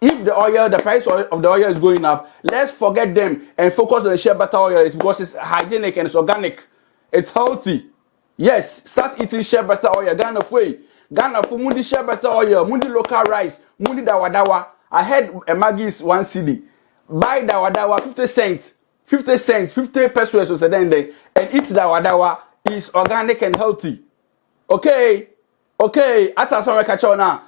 If the price of the oil is going up, let's forget them and focus on the shea butter oil. It's because it's hygienic and it's organic. It's healthy. Yes, start eating shea butter oil. Ghana way. Ghana for mundi shea butter oil, mundi local rice, mundi dawadawa. I had a Maggie's 1 CD. Buy dawadawa 50 cents. 50 cents, 50 pesos was then and eat dawadawa is organic and healthy. Okay. Okay, that's how I catch on now.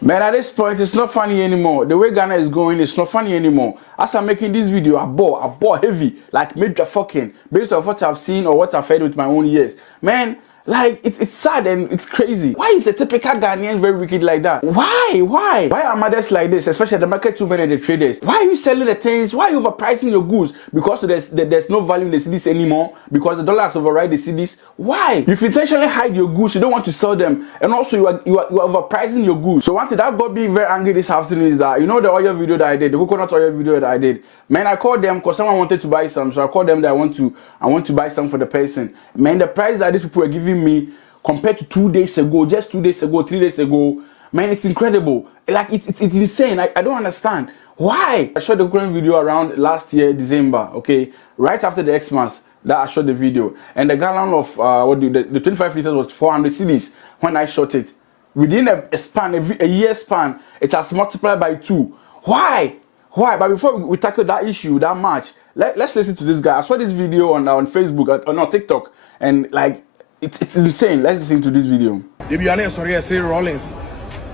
Man, at this point, it's not funny anymore. The way Ghana is going, it's not funny anymore. As I'm making this video, I bore heavy, like major fucking, based on what I've seen or what I've heard with my own ears. Man, like, it's sad and it's crazy. Why is a typical Ghanaian very wicked like that? Why? Why are mothers like this, especially the market women and the traders? Why are you selling the things? Why are you overpricing your goods? Because there's no value in the cities anymore? Because the dollars override the cities? Why? If you intentionally hide your goods, you don't want to sell them, and also you are overpricing your goods. So one thing that got me very angry this afternoon is that, you know, the oil video that I did, the coconut oil video that I did. Man, I called them because someone wanted to buy some, so I called them that I want to buy some for the person. Man, the price that these people were giving me compared to 2 days ago, just 2 days ago, 3 days ago, man, it's incredible. Like, it's insane. I don't understand. Why? I shot the current video around last year, December, okay? Right after the Xmas that I shot the video. And the gallon of, the 25 liters was 400 cedis when I shot it. Within a year span, it has multiplied by 2. Why? But before we tackle that issue that much, let's listen to this guy. I saw this video on Facebook, on TikTok, and like, it's insane. Let's listen to this video. Debiane sorry I say Rollins.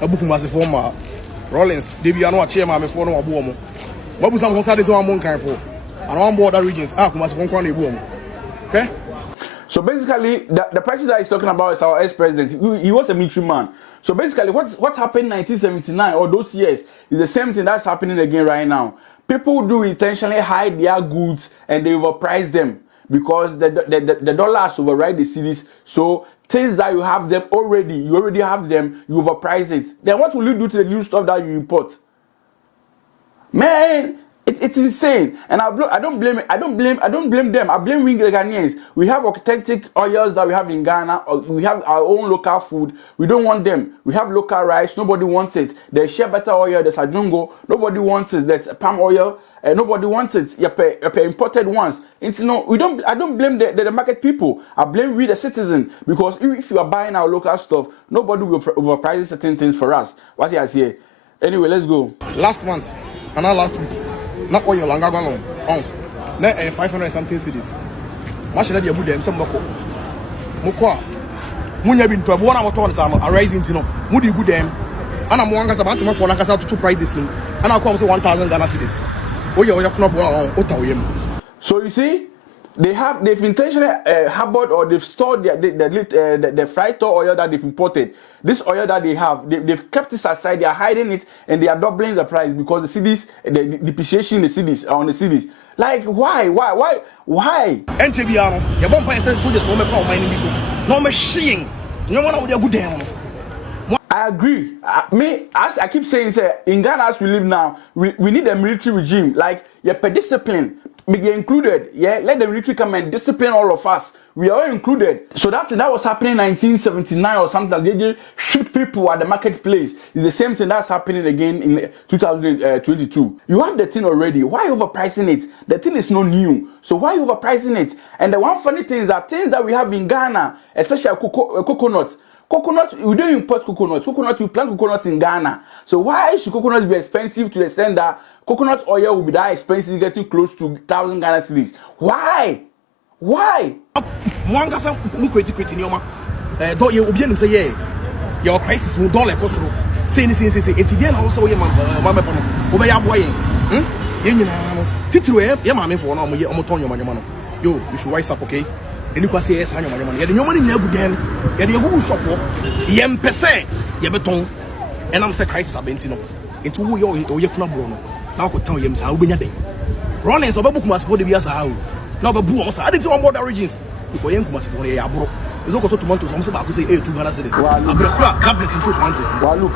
Abuku masifoma. Rollins, Debiano chairman me for no abuomo. What was some consulted to among kind for? And on border regions, masifon kwan ebuomo. Okay? So basically, the person that he's talking about is our ex-president. He was a military man. So basically, what happened in 1979 or those years is the same thing that's happening again right now. People do intentionally hide their goods and they overprice them because the dollars override the cities. So things that you already have them, you overprice it. Then what will you do to the new stuff that you import? Man, it's insane, and I don't blame them. I blame we Ghanaians. We have authentic oils that we have in Ghana. We have our own local food. We don't want them. We have local rice. Nobody wants it. There's shea butter oil. There's ajungo. Nobody wants it. There's palm oil. Nobody wants it. You pay imported ones. It's no. I don't blame the market people. I blame we the citizen, because if you are buying our local stuff, nobody will overprice certain things for us. What you say? Anyway, let's go. Last month and not last week. Not oil langa galon. Na 500 something cedis. Machine dey abu dem some moko. Moko. Munya bi nto abo na moto on sam arise ntino. Mu dey good dem. Ana mo anga sabant mo for na kasa to prices nim. Ana come say 1000 Ghana cedis. Oya funa bo otawem. So you see, they've intentionally harbored or they've stored the fried oil that they've imported. This oil that they have, they've kept it aside. They are hiding it and they are doubling the price because the cities, the depreciation in the cities on the cities. Like why? NTBano, your bomb says soldiers for me from my name so. No machine. You want to good damn. I agree. As I keep saying, sir, in Ghana as we live now, we need a military regime. Like, per discipline, be included. Yeah, let the military come and discipline all of us. We are all included. So that was happening in 1979 or something. They just shoot people at the marketplace. It's the same thing that's happening again in 2022. You have the thing already. Why overpricing it? The thing is not new. So why overpricing it? And the one funny thing is that things that we have in Ghana, especially coconut. Coconut, we don't import coconut. We plant coconut in Ghana. So why should coconut be expensive to the extent that coconut oil will be that expensive, getting close to 1,000 Ghana cedis? Why? Mwangasa mukweti nioma. Do ye obi anim say ye. Your crisis mu dollar kosoro. Say enti dia na wo say wo ye mama pe no. Wo be ya boye. Ye nyina no. Titiro ye mama fo no omo ton nyoma no. Yo, you should wise up, okay? Any kwase yes hanya nyoma. Ye de nyoma ni nya gudem. Ye de gugu shop wo. Ye mpese ye beton. Enam say crisis abenti no. Enti wo ye funa bro no. Na ko tan ye msa wo benya den. Rollins obabuku masfo de biasa ha wo. Na obabu o sa adenti on board origins. Because yen kumasi for ya bro. Ezo ko to tomatoes so say ba ko say 2 Ghana cedis. Abrekura cabinet into tomatoes. Wa look.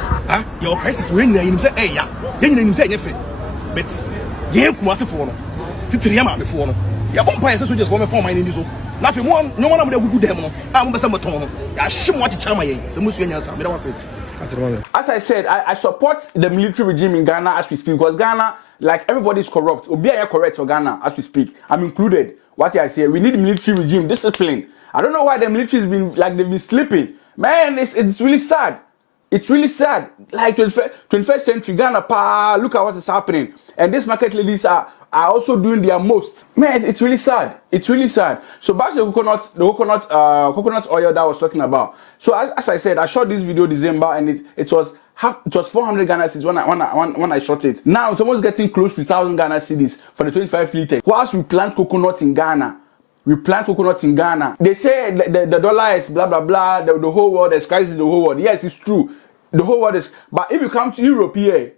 Your crisis we nyina nim say ya. Yen nyina nim say enye fe. But yen kumasi for no. Titiri ma be for no. Ya bompa yen say soldiers for me for my ni so. Na fe mo no na gugu dem no. Mo be say moton no. Ya hye mo ati chama yen. Say musu enya sa. Me da wase. As as I said, I support the military regime in Ghana as we speak, because Ghana, like, everybody's corrupt. Obia correct for Ghana as we speak. I'm included. What I say, we need military regime discipline. I don't know why the military has been like they've been sleeping. Man, it's really sad. It's really sad. Like 21st century Ghana, look at what is happening. And these market ladies are also doing their most. Man, it's really sad. It's really sad. So back to the coconut oil that I was talking about. So as I said, I shot this video December, and it was 400 Ghana cedis when I shot it. Now it's almost getting close to 1,000 Ghana cedis for the 25 liters. Whilst we plant coconut in Ghana. They say the dollar is blah blah blah. The whole world is crisis. The whole world. Yes, it's true. The whole world is. But if you come to Europe here,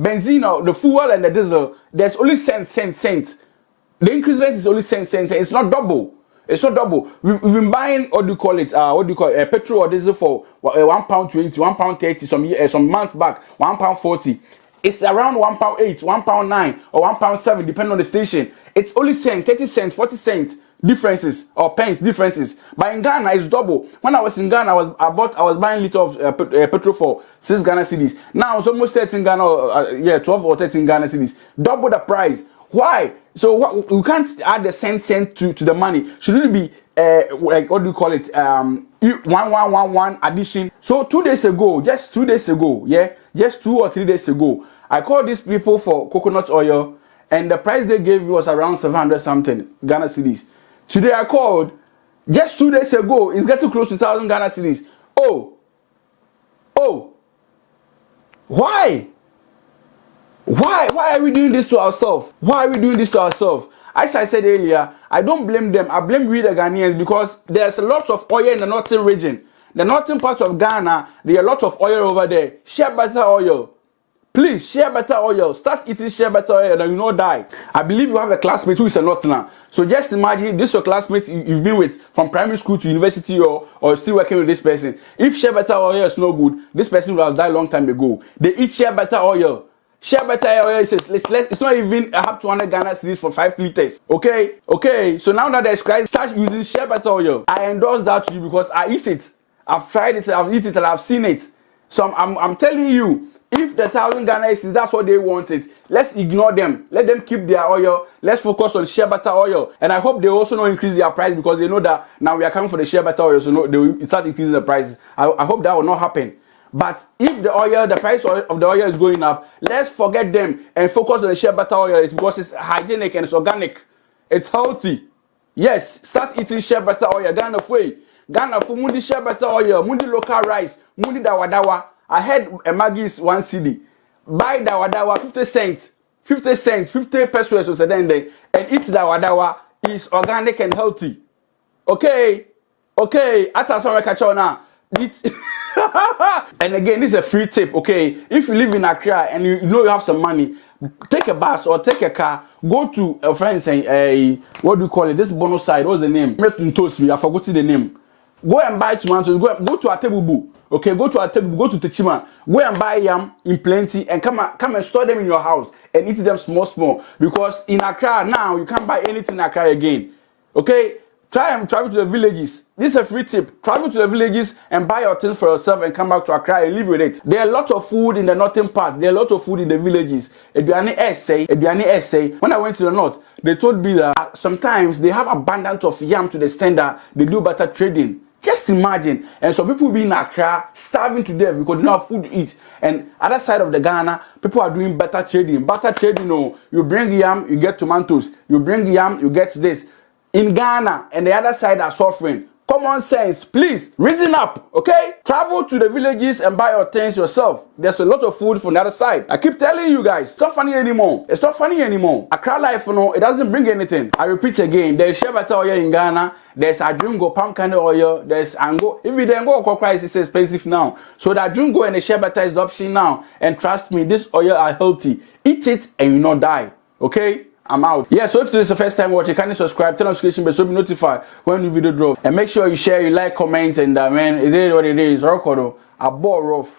benzene, the fuel and the diesel, there's only cent. The increment is only cent. It's not double. It's not double. We've been buying petrol or diesel for £1.20, £1.30 some months back, £1.40. It's around £1.8, £1.9, or £1.7, depending on the station. It's only cent, 30 cents, 40 cents differences, or pence differences. But in Ghana, it's double. When I was in Ghana, I was buying a liter of petrol for 6 Ghana cedis. Now it's almost 13 Ghana, 12 or 13 Ghana cedis. Double the price. Why? So we can't add the cent to the money. Should it be like, what do you call it? 1111 addition. So 2 days ago, just 2 days ago, just 2 or 3 days ago, I called these people for coconut oil, and the price they gave was around 700 something Ghana cedis. Today I called, just 2 days ago, it's getting close to 1,000 Ghana cedis. Oh, why? Why are we doing this to ourselves? As I said earlier, I don't blame them. I blame we the Ghanaians, because there's a lot of oil in the northern region. The northern part of Ghana, there are a lot of oil over there. Share better oil. Please, share better oil. Start eating share better oil and you not die. I believe you have a classmate who is a northerner. So just imagine this is your classmate you've been with from primary school to university, or still working with this person. If share better oil is no good, this person will have died a long time ago. They eat share better oil. Share better oil is it's not even a half 200 Ghana cedis for 5 liters. Okay. So now that there's crisis, start using share better oil. I endorse that to you because I eat it. I've tried it, I've eaten it, and I've seen it. So I'm telling you, if the 1,000 Ghana cedis, that's what they wanted, let's ignore them. Let them keep their oil. Let's focus on share better oil. And I hope they also not increase their price, because they know that now we are coming for the share better oil, so they will start increasing the prices. I hope that will not happen. But if the price of the oil is going up, let's forget them and focus on the shea butter oil. It's because it's hygienic and it's organic. It's healthy. Yes, start eating shea butter oil. Ghana for mundi shea butter oil, mundi local rice, mundi dawadawa. I had a Maggie's 1 CD. Buy dawadawa 50 cents, 50 pesos was then and eat dawadawa. Is organic and healthy. Okay. At now. And again, this is a free tip, okay? If you live in Accra and you know you have some money, take a bus or take a car, go to a friend saying, what do you call it? This bonus side, what's the name? I forgot the name. Go and buy tomatoes, go to Atebubu, okay? Go to Atebubu, go to Techima, go and buy yam in plenty and come and store them in your house and eat them small. Because in Accra now, you can't buy anything in Accra again, okay? Try and travel to the villages. This is a free tip. Travel to the villages and buy your things for yourself and come back to Accra and live with it. There are a lot of food in the northern part. There are a lot of food in the villages. Eduane essay. When I went to the north, they told me that sometimes they have abundance of yam to the extent that they do better trading. Just imagine. And so people be in Accra starving to death because they don't have food to eat. And other side of the Ghana, people are doing better trading. You bring yam, you get tomatoes. You bring yam, you get this. In Ghana, and the other side are suffering. Common sense, please, reason up, okay? Travel to the villages and buy your things yourself. There's a lot of food from the other side. I keep telling you guys, it's not funny anymore. Accra life, it doesn't bring anything. I repeat again, there's shea butter oil in Ghana, there's adjungo palm kernel oil, there's ango. If you don't go, cocoa is expensive now. So the adjungo and the shea butter is the option now. And trust me, this oil are healthy. Eat it and you not die, okay? I'm out. Yeah, so if this is the first time watching, kindly subscribe, turn on notification bell so be notified when new video drop. And make sure you share, you like, comment, and man, it is what it is. Rock, I bought rough.